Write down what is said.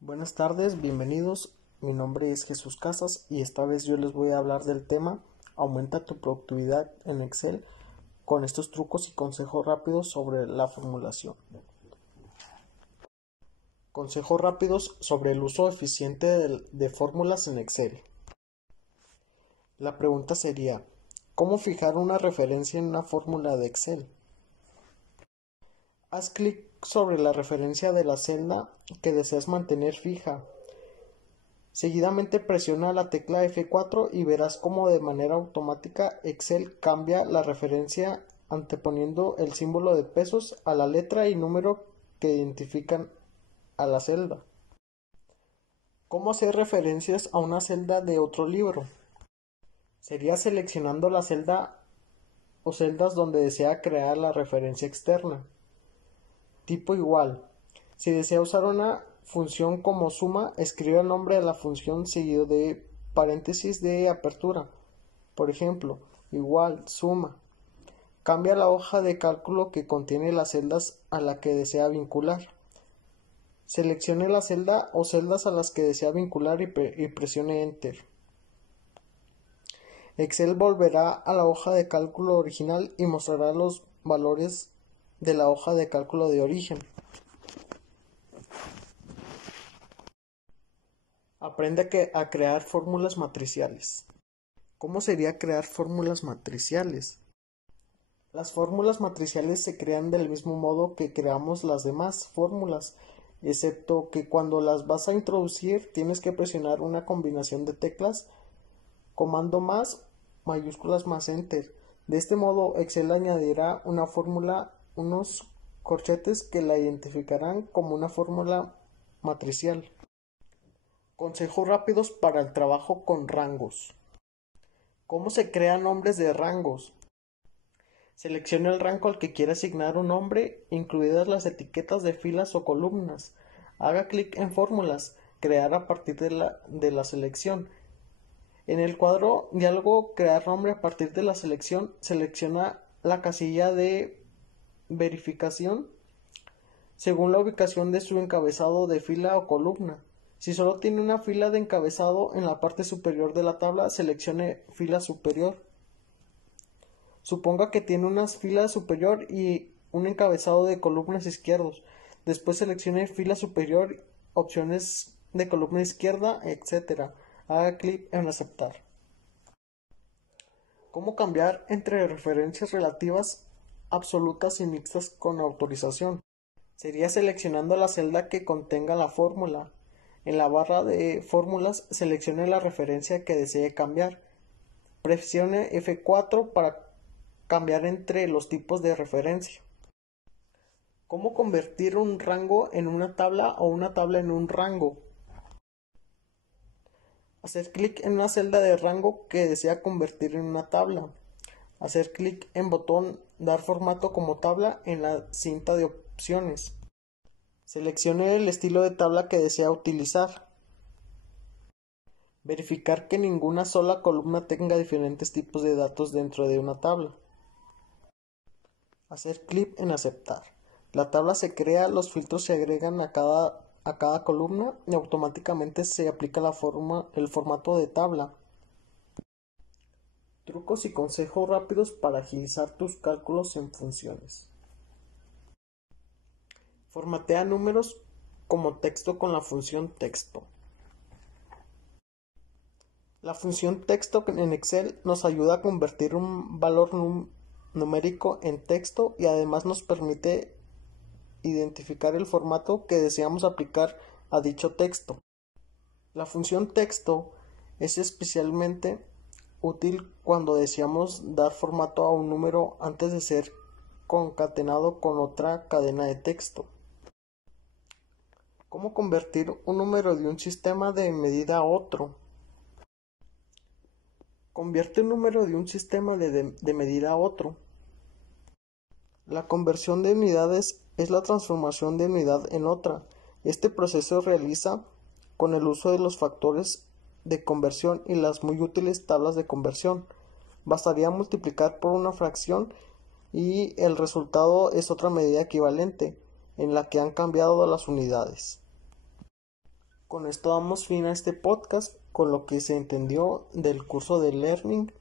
Buenas tardes, bienvenidos. Mi nombre es Jesús Casas y esta vez yo les voy a hablar del tema Aumenta tu productividad en Excel con estos trucos y consejos rápidos sobre la formulación. Consejos rápidos sobre el uso eficiente de fórmulas en Excel. La pregunta sería, ¿cómo fijar una referencia en una fórmula de Excel? Haz clic sobre la referencia de la celda que deseas mantener fija. Seguidamente presiona la tecla F4 y verás cómo de manera automática Excel cambia la referencia anteponiendo el símbolo de pesos a la letra y número que identifican a la celda. ¿Cómo hacer referencias a una celda de otro libro? Sería seleccionando la celda o celdas donde desea crear la referencia externa. Tipo igual. Si desea usar una función como suma, escriba el nombre de la función seguido de paréntesis de apertura. Por ejemplo, igual, suma. Cambia la hoja de cálculo que contiene las celdas a la que desea vincular. Seleccione la celda o celdas a las que desea vincular y presione Enter. Excel volverá a la hoja de cálculo original y mostrará los valores de la hoja de cálculo de origen. Aprende a crear fórmulas matriciales. ¿Cómo sería crear fórmulas matriciales? Las fórmulas matriciales se crean del mismo modo que creamos las demás fórmulas, excepto que cuando las vas a introducir tienes que presionar una combinación de teclas, comando más, mayúsculas más Enter. De este modo Excel añadirá una fórmula, unos corchetes que la identificarán como una fórmula matricial. Consejos rápidos para el trabajo con rangos. ¿Cómo se crean nombres de rangos? Seleccione el rango al que quiera asignar un nombre, incluidas las etiquetas de filas o columnas. Haga clic en Fórmulas, Crear a partir de la selección. En el cuadro Diálogo Crear nombre a partir de la selección, selecciona la casilla de verificación según la ubicación de su encabezado de fila o columna. Si solo tiene una fila de encabezado en la parte superior de la tabla, seleccione fila superior. Suponga que tiene una fila superior y un encabezado de columnas izquierdos. Después seleccione fila superior, opciones de columna izquierda, etc. Haga clic en aceptar. ¿Cómo cambiar entre referencias relativas, absolutas y mixtas con autorización? Sería seleccionando la celda que contenga la fórmula. En la barra de fórmulas seleccione la referencia que desee cambiar. Presione F4 para cambiar entre los tipos de referencia. ¿Cómo convertir un rango en una tabla o una tabla en un rango? Hacer clic en una celda de rango que desea convertir en una tabla. Hacer clic en botón Dar formato como tabla en la cinta de opciones. Seleccione el estilo de tabla que desea utilizar. Verificar que ninguna sola columna tenga diferentes tipos de datos dentro de una tabla. Hacer clic en aceptar. La tabla se crea, los filtros se agregan a cada columna y automáticamente se aplica el formato de tabla. Trucos y consejos rápidos para agilizar tus cálculos en funciones. Formatea números como texto con la función texto. La función texto en Excel nos ayuda a convertir un valor numérico en texto y además nos permite identificar el formato que deseamos aplicar a dicho texto. La función texto es especialmente útil cuando deseamos dar formato a un número antes de ser concatenado con otra cadena de texto. ¿Cómo convertir un número de un sistema de medida a otro? Convierte un número de un sistema de medida a otro. La conversión de unidades es la transformación de unidad en otra. Este proceso se realiza con el uso de los factores de conversión y las muy útiles tablas de conversión. Bastaría multiplicar por una fracción y el resultado es otra medida equivalente, en la que han cambiado las unidades. Con esto damos fin a este podcast con lo que se entendió del curso de Learning.